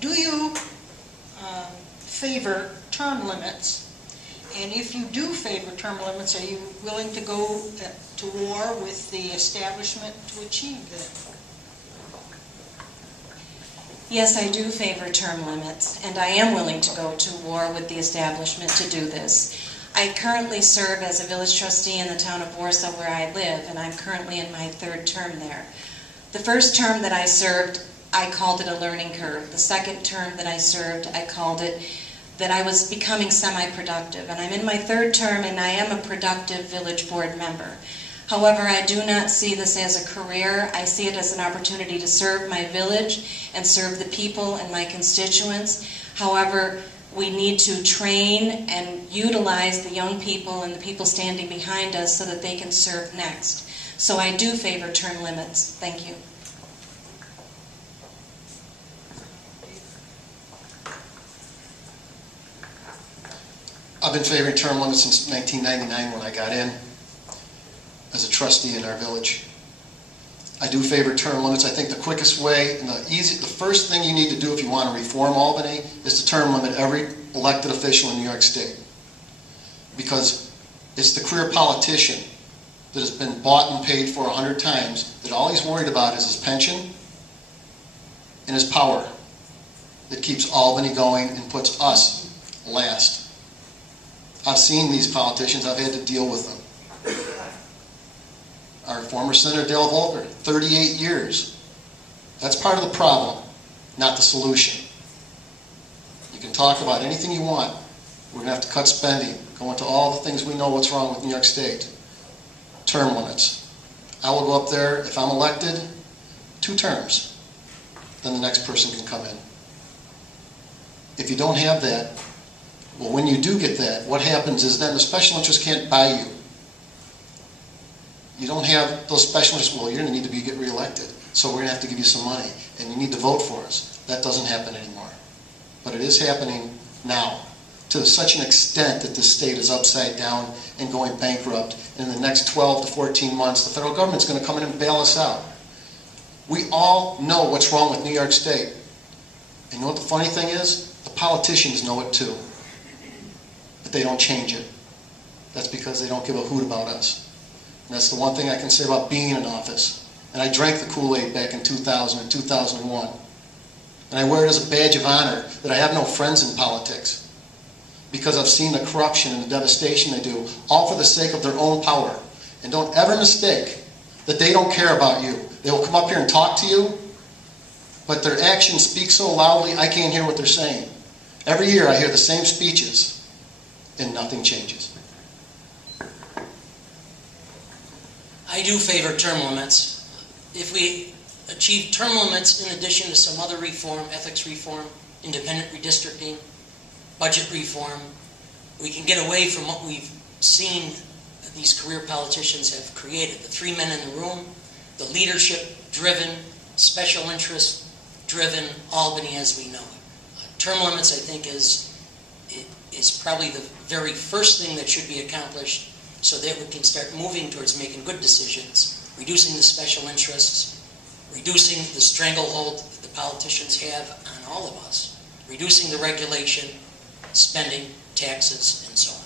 Do you favor term limits? And if you do favor term limits, are you willing to go to war with the establishment to achieve that? Yes, I do favor term limits, and I am willing to go to war with the establishment to do this. I currently serve as a village trustee in the town of Warsaw where I live, and I'm currently in my 3rd term there. The first term that I served, I called it a learning curve. The second term that I served, I called it that I was becoming semi-productive. And I'm in my 3rd term, and I am a productive village board member. However, I do not see this as a career. I see it as an opportunity to serve my village and serve the people and my constituents. However, we need to train and utilize the young people and the people standing behind us so that they can serve next. So I do favor term limits. Thank you. I've been favoring term limits since 1999 when I got in as a trustee in our village. I do favor term limits. I think the quickest way and the first thing you need to do if you want to reform Albany is to term limit every elected official in New York State. Because it's the career politician that has been bought and paid for 100 times that all he's worried about is his pension and his power that keeps Albany going and puts us last. I've seen these politicians. I've had to deal with them. Our former Senator Dale Volker, 38 years. That's part of the problem, not the solution. You can talk about anything you want. We're going to have to cut spending, go into all the things we know what's wrong with New York State. Term limits. I will go up there, if I'm elected, 2 terms. Then the next person can come in. If you don't have that, well, when you do get that, what happens is then the special interest can't buy you. You don't have those special interests, well, you're going to need to get reelected, so we're going to have to give you some money, and you need to vote for us. That doesn't happen anymore. But it is happening now, to such an extent that this state is upside down and going bankrupt. And in the next 12 to 14 months, the federal government's going to come in and bail us out. We all know what's wrong with New York State. And you know what the funny thing is? The politicians know it too. But they don't change it. That's because they don't give a hoot about us. And that's the one thing I can say about being in office. And I drank the Kool-Aid back in 2000 and 2001. And I wear it as a badge of honor that I have no friends in politics. Because I've seen the corruption and the devastation they do, all for the sake of their own power. And don't ever mistake that they don't care about you. They will come up here and talk to you, but their actions speak so loudly I can't hear what they're saying. Every year I hear the same speeches, and nothing changes. I do favor term limits. If we achieve term limits in addition to some other reform, ethics reform, independent redistricting, budget reform, we can get away from what we've seen these career politicians have created. The 3 men in the room, the leadership-driven, special interest-driven Albany as we know it. Term limits, I think, is probably the very first thing that should be accomplished so that we can start moving towards making good decisions, reducing the special interests, reducing the stranglehold that the politicians have on all of us, reducing the regulation, spending, taxes, and so on.